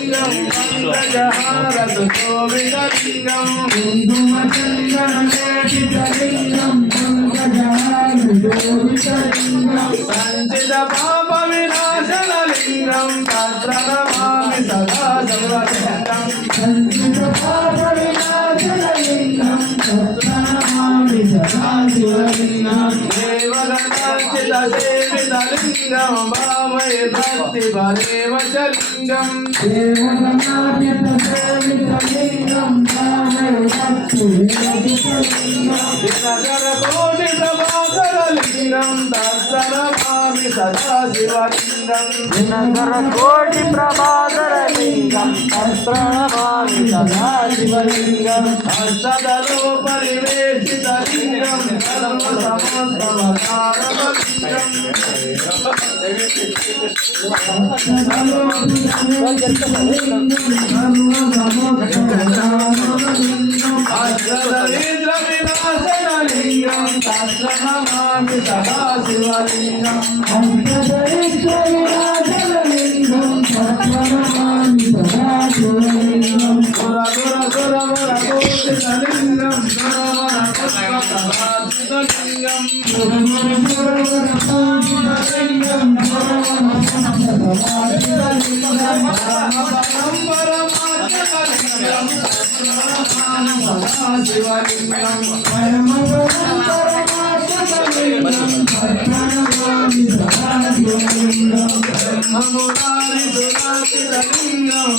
లింగం పంకజహారసుశోభితలింగం కుంకుమచందనలేపితలింగం పంకజహారసుశోభితలింగం సంచిత పాప వినాశనలింగం తత్ర నమామి సదా శివలింగం సంచిత పాప వినాశనలింగం తత్ర నమామి సదా శివలింగం దేవగణార్చిత సేవితలింగం భావై భక్తి పరేవచలింగం దేవగణార్చిత సేవితలింగం భావై భక్తి పరేవచలింగం దినకర కోటి ప్రభాకరలింగం తత్ర నమామి సదా శివలింగం దినకర కోటి ప్రభాకరలింగం తత్ర నమామి సదా శివలింగం అష్టదలో పరివేషితలింగం ధర్మ సమస్తమకారలింగం అష్టదరిద్ర వినాశనలింగం తత్ర నమామి సదా శివలింగం అష్టదరిద్ర వినాశనలింగం తత్ర నమామి సదా శివలింగం సుర సుర సుర వర కోటితలింగం సురవర పుష్పప్రభాసితలింగం సుర సుర సుర వర కోటితలింగం సురవర పుష్పప్రభాసితలింగం పరమాత్మలింగం సదా శివలింగం మమురారి సురాసితలింగం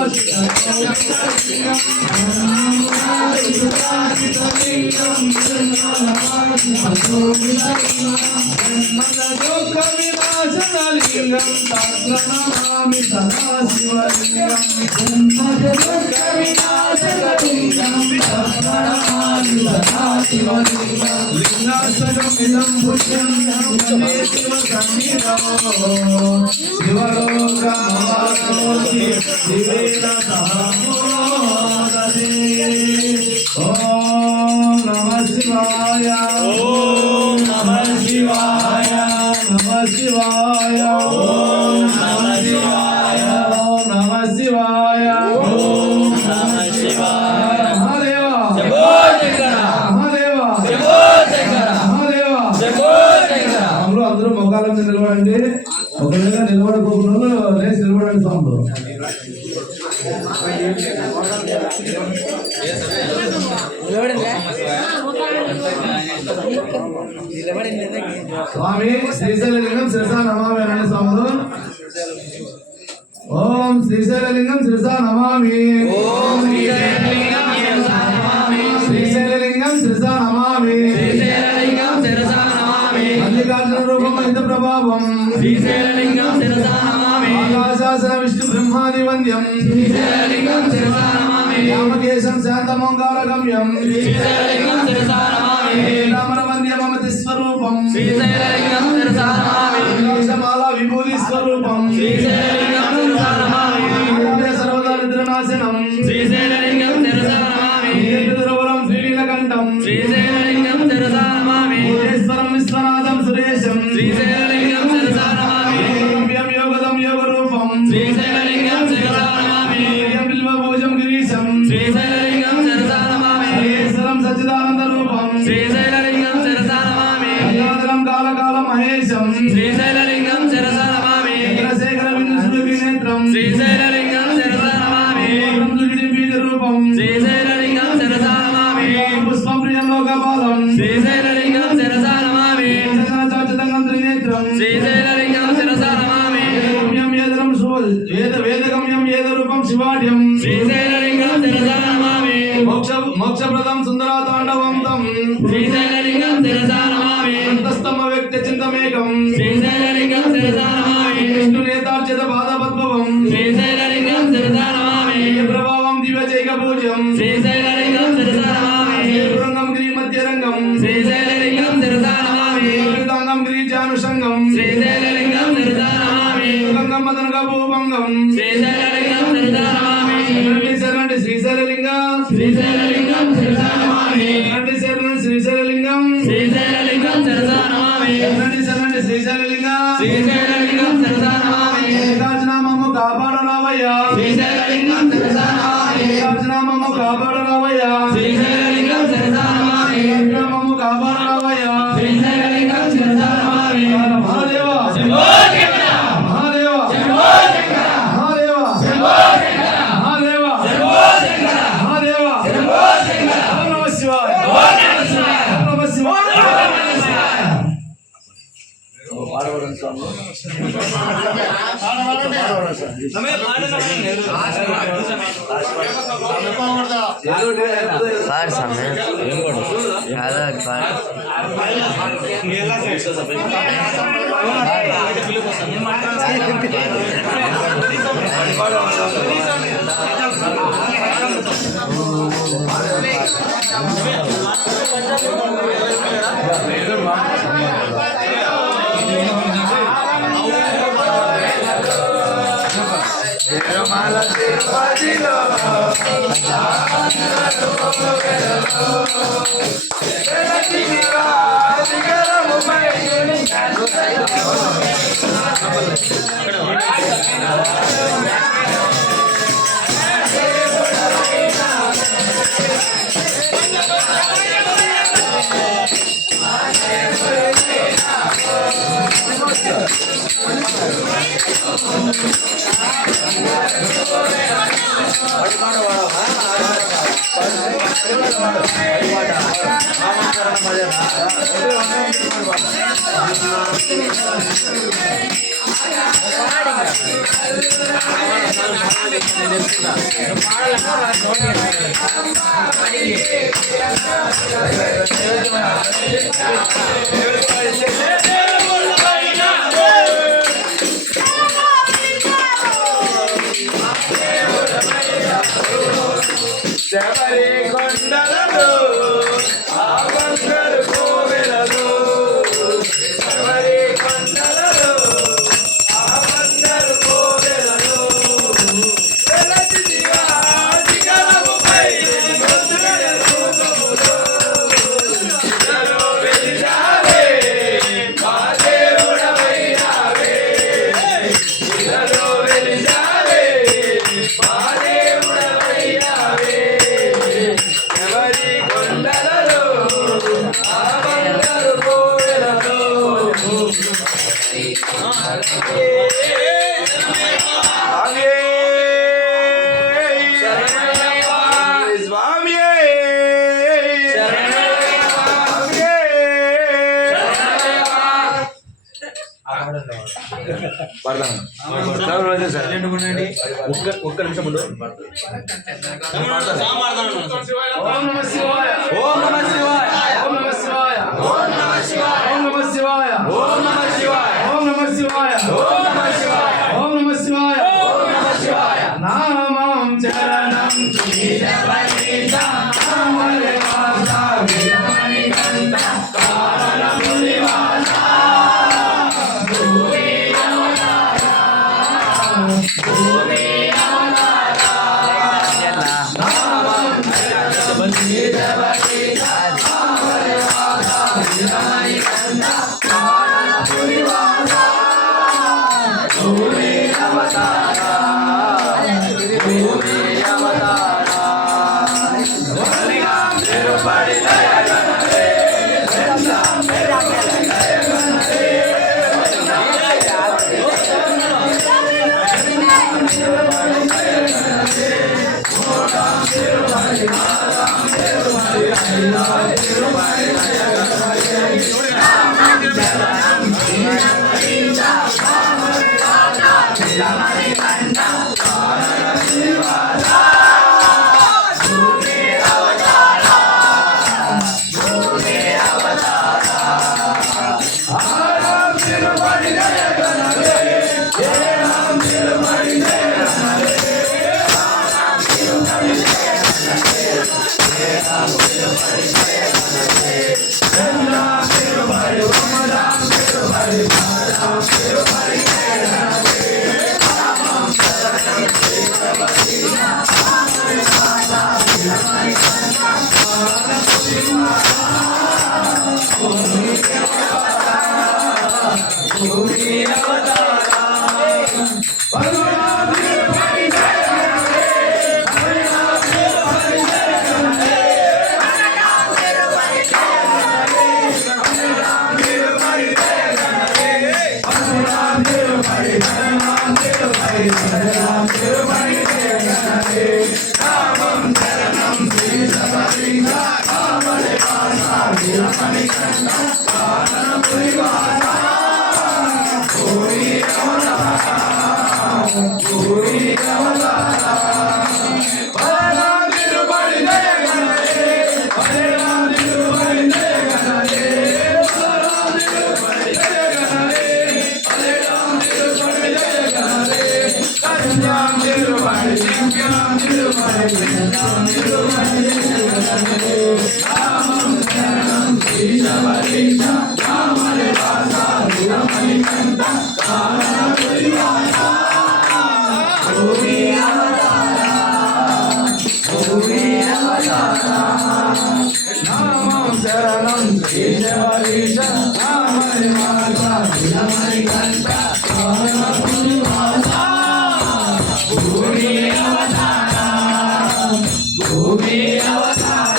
నిర్మలవాసితలింగం మమురారి సురాసితలింగం నిర్మలవాసితలింగం దుఃఖ వినాశనలింగం తత్ర నమామి సదా శివలింగం దుఃఖ వినాశనలింగం తత్ర నమామి సదా శివలింగం లింగాసగమిదం పుష్యం శివ సన్నిధో శివలోకమవాప్నోతి శివేన సహమోదతే ఓం నమః శివాయ ఓం నమః శివాయ నమః శివాయ ఓం నమః శివాయ ఓం నమః శివాయ ఓం నమః శివాయ మహాదేవ జగో జగర మహాదేవ జగో జగర మహాదేవ జగో జగర అందరూ మొగాల మీద నిలబడండి ఒకవేళ నిలబడుకోకుండా లేచి నిలబడండి స్వాములు స్వామి శ్రీశైలలింగం శిరసా నమామి అనండి స్వాములు ఓం శ్రీశైలలింగం శిరసా నమామి ఓం శ్రీశైలలింగం శిరసా నమామి శ్రీశైలలింగం శిరసా నమామి శ్రీశైలలింగం శిరసా నమామి మల్లికార్జున రూపం మహిత ప్రభావం శ్రీశైలలింగం శిరసా నమామి ఆకాశాసన విష్ణు బ్రహ్మాది వంద్యం శ్రీశైలలింగం శిరసా నమామి రామకేశం శాంతమోంకారగమ్యం శ్రీశైలలింగం శిరసా నమామి రామర వంద్య మమతి స్వరూపం శ్రీశైలలింగం శిరసా నమామి లక్షమాల విభూతి స్వరూపం శ్రీశైలలింగం శిరసా నమామి సర్వదారిద్రనాశనం శ్రీశైలలింగం శిరసా నమామి దుర్వరం శ్రీనీలకంఠం శ్రీశైలలింగం శిరసా నమామి ఈశ్వరం విశ్వనాథం సురేశం శ్రీశైలలింగం శిరసా నమామి యోగదం యోగ రూపం శ్రీశైలలింగం శిరసా నమామి బిల్వభూజం గిరీశం శ్రీశైలలింగం శిరసా నమామి ఈశ్వరం సచ్చిదానంద రూపం శ్రీశైలలింగం శిరసా నమామి గంగాధరం కాలకాల మహేశం శ్రీశైలలింగం శిరసా నమామి చంద్రశేఖర బిందుసుడి నేత్రం శ్రీశైలలింగం శిరసా నమామి బీజ రూపం శ్రీశైలలింగం శిరసా నమామి పుష్పం ప్రియం లోకపాలం శ్రీశైలలింగం శిరసా నమామి చంద్రచాచితంగం త్రినేత్రం శ్రీశైలలింగం శిరసా నమామి వేదరం వేదగమ్యం వేద రూపం శివాఢ్యం శ్రీశైలలింగం శిరసా నమామి మోక్షప్రదం సుందరా తాండవం తం శ్రీశైలలింగం శిరసా నమామి అంతస్తమ వ్యక్తి చింతమేకం శ్రీశైలలింగం శిరసా నమామి విష్ణు నేతార్చిత పాదపద్మవం శ్రీశైలలింగం శిరసా నమామి ప్రభావం దివ్యజైక పూజ్యం శ్రీశైలలింగం శిరసా నమామి రంగం గిరి మధ్యరంగం శ్రీశైలలింగం శిరసా నమామి ృతాంగం గిరిజానుషంగం శ్రీశైలలింగం శిరసా నమామి గంగం మదనగా భూభంగం శ్రీశైలలింగం శిరసా నమామి శరణి శ్రీశైలలింగం శ్రీశైలలింగం శిరసా నమామి శరణి శ్రీశైలలింగం శ్రీశైలలింగం శిరసా నమామి శరణి శ్రీశైలలింగం శ్రీశైలలింగం శిరసా నమామి కాపాడరావ రావయ్యా శ్రీశైలలింగం శిరసానమామి మమ్మ కాపాడు రావయ్యా శ్రీశైలలింగం శిరసానమామి మమ్మ కాపాడు రావయ్యా శ్రీశైలలింగం శిరసానమామి మహాదేవ శంభో శంకర మహాదేవ శంభో శంకర మహాదేవ శంభో శంకర మహాదేవ శంభో శంకర మహాదేవ శంభో శంకర ఓం నమః శివాయ ఓం నమః శివాయ ఓం నమః శివాయ ఓం నమః శివాయ पार सामने ज़्यादा पार శబరి కొండలలో ఆ బంగారు కోవెలలో శబరి కొండలలో ఆ బంగారు కోవెలలో వెలసి శిఖరముపై గొంతుల రూపములో శిఖలో వెలిసావే మా దేవుడవైనావే శిఖలో వెలిసావే మా దేవుడవైనావే ఎవరి కొండలలో ఆ బంగారు కోవెలలో ఆగే స్వామియే ఒక్క నిమిషం ముందు ఓం నమః శివాయ ఓం నమః శివాయ ఓం నమః శివాయ ఓం నమః శివాయ ఓం నమః శివాయ ఓం నమః శివాయ ఓం నమః శివాయ ఓం నమః శివాయ ఓం నమః శివాయ ఓం నమః శివాయ నామం చరణం భగవాన్ నామం శరణం శ్రీ శబరీశ నామని మాత వినమని కంట భూమి అవతార భూమి అవతార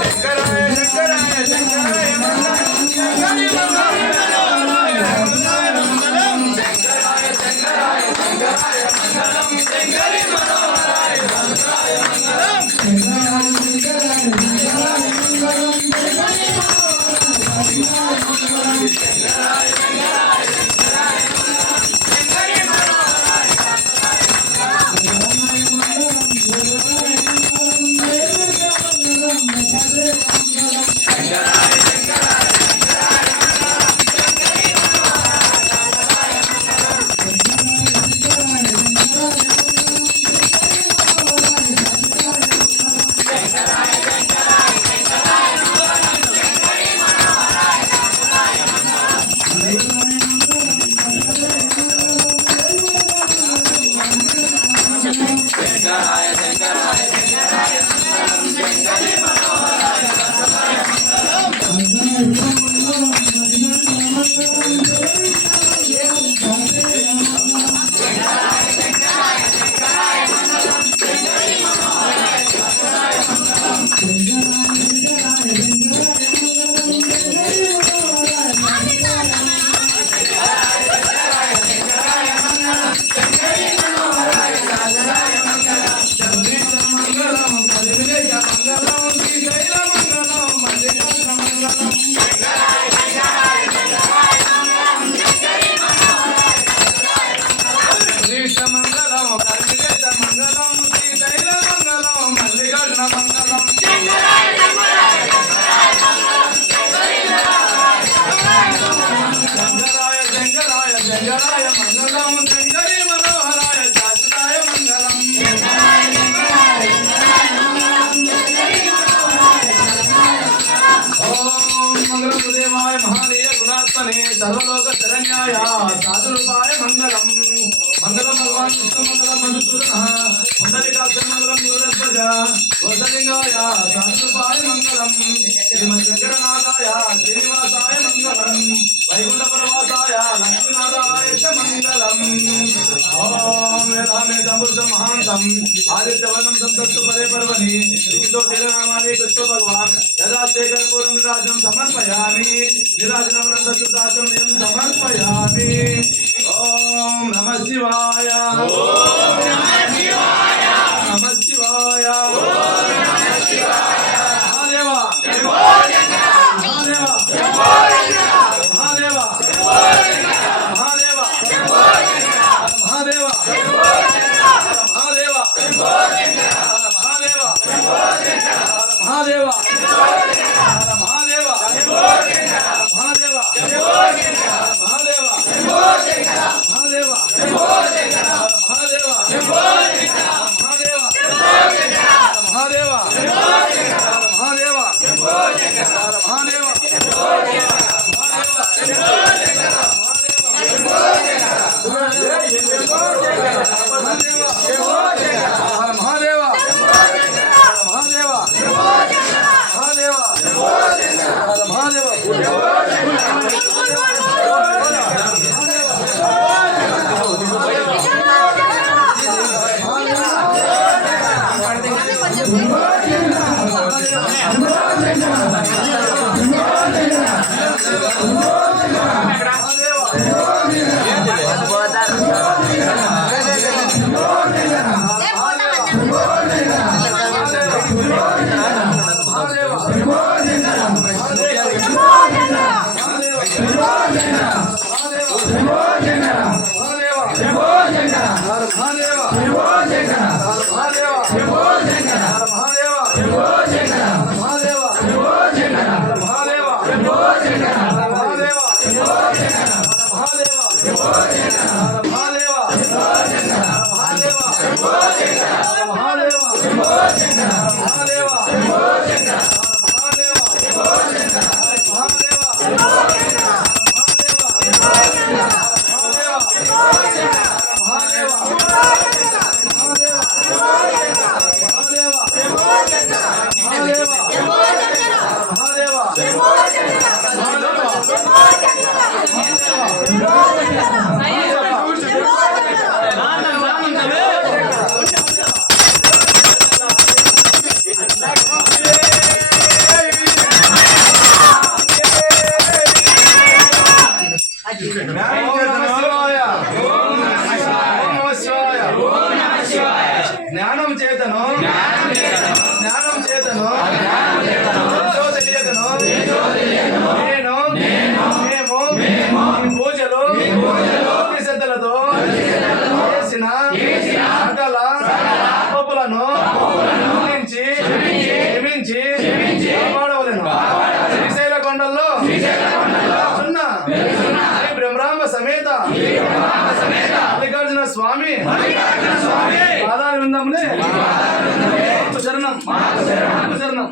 శంకరాయ శంకరాయ శంకరాయ శంకరాయ మంగళం శంకరాయ శంకరాయ శంకరాయ మంగళం శంకరి మనోహరాయ మంగళాయ మంగళం सर्वलोक शरण्याय साधुरूपाय मंगलम मंगलम भगवान विष्णु मंगलम मधुसूदनः पुंडरीकाक्षं मंगलम गुरुध्वज वसलिंगाय साधुरूपाय मंगलम श्रीमद्वेंकटनाथाय श्रीनिवासाय मंगलम वैकुंठपरवासाय लक्ष्मीनाथाय च मंगलम ओम वेदामेतमृत महांतम आदित्यवर्णं संतस्तु परे पर्वणि विष्णु तेरनामानि कृष्ण भगवान यदा ते कर्पूरं निराजनं समर्पयामि निराजनं दत्ताचं समर्पयामि ओम नमः शिवाय ओम नमः शिवाय नमः शिवाय ओम नमः शिवाय महादेवा जय महादेवा जय महादेवा महादेवा जय महादेवा जय महादेवा जय महादेवा जय महादेवा महादेवा महादेवा महादेवा महादेवा శంభో శంకర శంభో శంకర శంభో శంకర శంభో శంకర శంభో శంకర శంభో శంకర జ్ఞానం చేతను ఎంతో తెలియకను మేము ఈ పూజలు శ్రద్ధలతో చేసిన సకల పాపములను క్షమించి కాపాడవలెను. శ్రీశైల కొండల్లో ఉన్న శ్రీ బ్రహ్మరాంబ సమేత మల్లికార్జున స్వామి పాదాల విందములే శరణం శరణం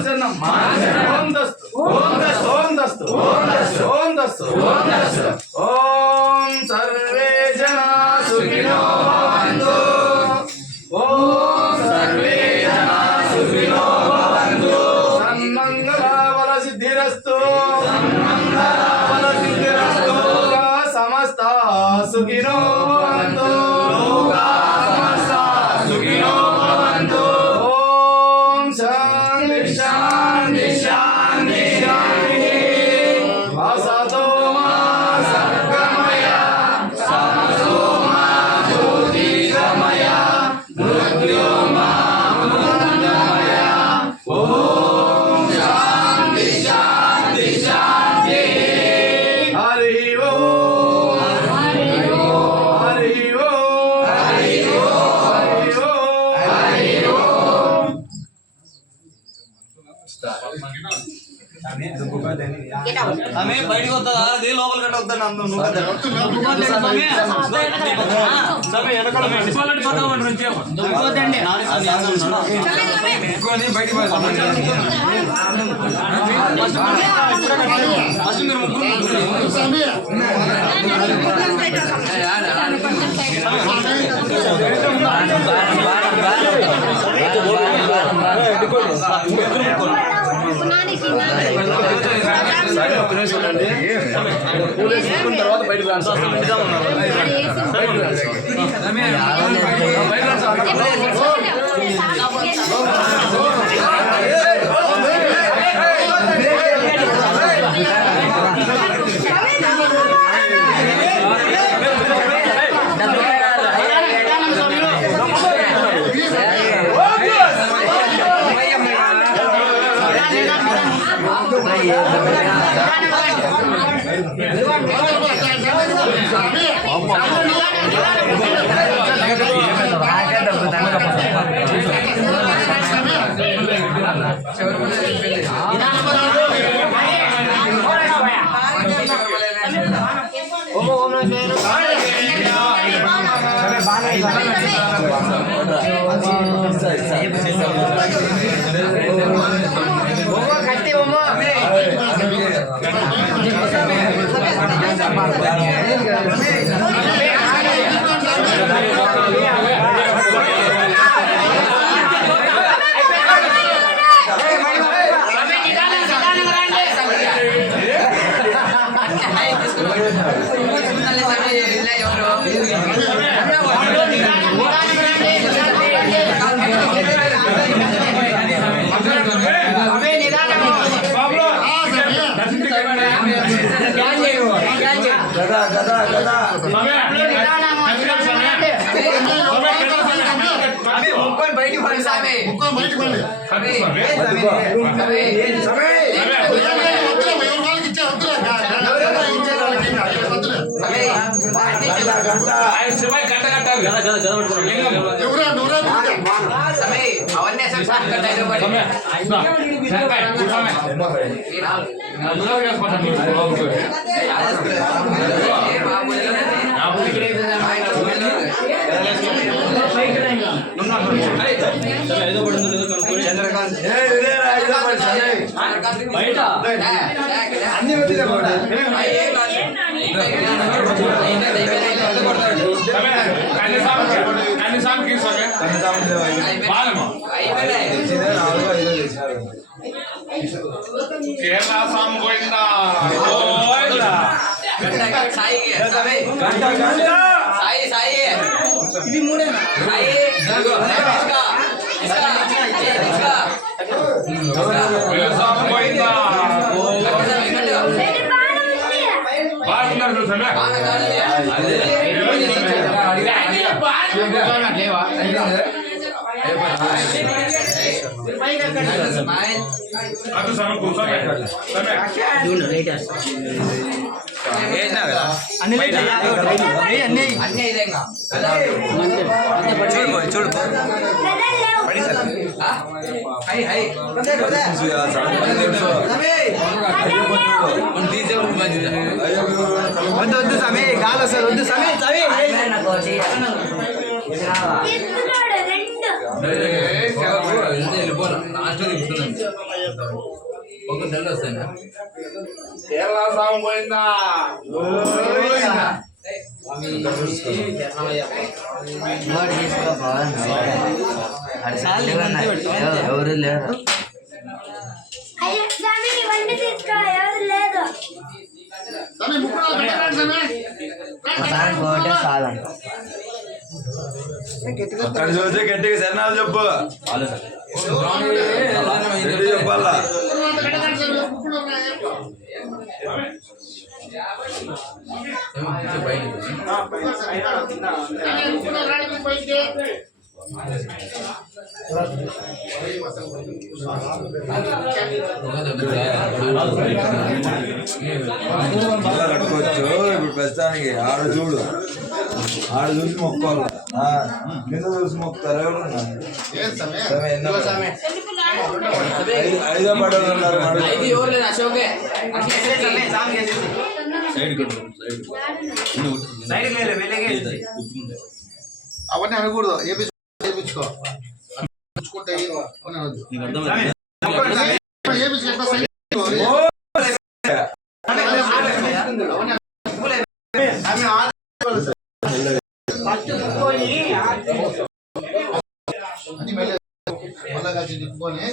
శరణం ఓం దస్తు ఓం దస్తు ఓం దస్తు ఓం సర్వే జనా సుఖినో భవంతు. ఓం సర్వే జనా సుఖినో భవంతు. సన్మంగళ సిద్ధిరస్తు సమస్త సుఖినో భవంతు. ఓం శాంతి శాంతి శాంతి శాంతి. అసతో మా సద్గమయ సమతో మా జ్యోతిర్గమయ మృత్యోర్మా అమృతమయ. ఓం శాంతి శాంతి శాంతి. హరి ఓం హరి ఓం హరి ఓం హరి ఓం. ఆమె బయటకు వస్తుందా అదే లోపల కట్ట వద్దని అందరం తర్వాత బయటకు రాను సార్. Sampai ఆయన శివాయి గంట కట్టాలి లింగం. అవన్నీ శంకాయ్, కూర్చోమే. నువ్వు వేసుకుంటాను కన్నిసామికి బాలమ్మ కేరళ సాము పోయిందా ఇవి మూడేనా సాము పోయిందా బాగున్నారు చూసామే అటు సమయం కూర్చోమే చూడు వద్దు సమయ గాలి వస్తుంది వద్దు సమయ కేరళ సాము పోయిందా ఎవరు లేరు ఒకటే చాలంట అక్కడ చూసి గట్టిగా సన్నాలు చెప్పు చెప్పాలా కట్టుకోవచ్చు ఇప్పుడు ప్రస్తుతానికి ఆడ చూడు ఆడ చూసి మొక్కోవాలి కింద చూసి మొక్కుతారు ఎవరు ఐదో పడలు ఉన్నారు అవన్నీ అనకూడదు ఏపించుకో తిప్పుకొని